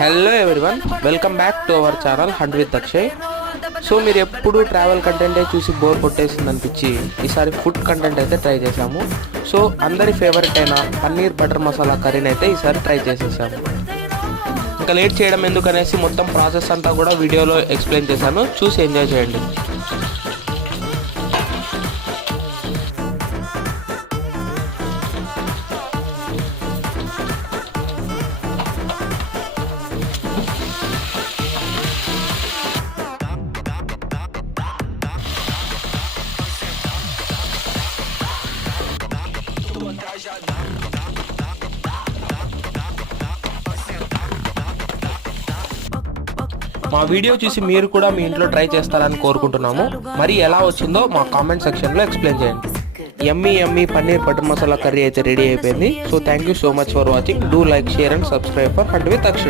Hello everyone, welcome back to our channel hunt with Akshay. So మీరు ఎప్పుడు travel కంటెంటే చూసి bore కొట్టేసింది అనిపించి ఈసారి ఫుడ్ కంటెంట్ అయితే ట్రై చేసాము. సో అందరి ఫేవరెట్ అయిన పన్నీర్ బటర్ మసాలా కర్రీని అయితే ఈసారి ట్రై చేసేసాము. ఇంకా లేట్ చేయడం ఎందుకనేసి మొత్తం ప్రాసెస్ అంతా కూడా వీడియోలో ఎక్స్ప్లెయిన్ చేశాను, చూసి ఎంజాయ్ చేయండి. మా వీడియో చూసి మీరు కూడా మీ ఇంట్లో ట్రై చేస్తారని కోరుకుంటున్నాము. మరి ఎలా వచ్చిందో మా కామెంట్ సెక్షన్లో ఎక్స్ప్లెయిన్ చేయండి. యమ్మీ పన్నీర్ బటర్ మసాలా కర్రీ అయితే రెడీ అయిపోయింది. So thank you so much for watching. Do like, share and subscribe for hunt with Akshay.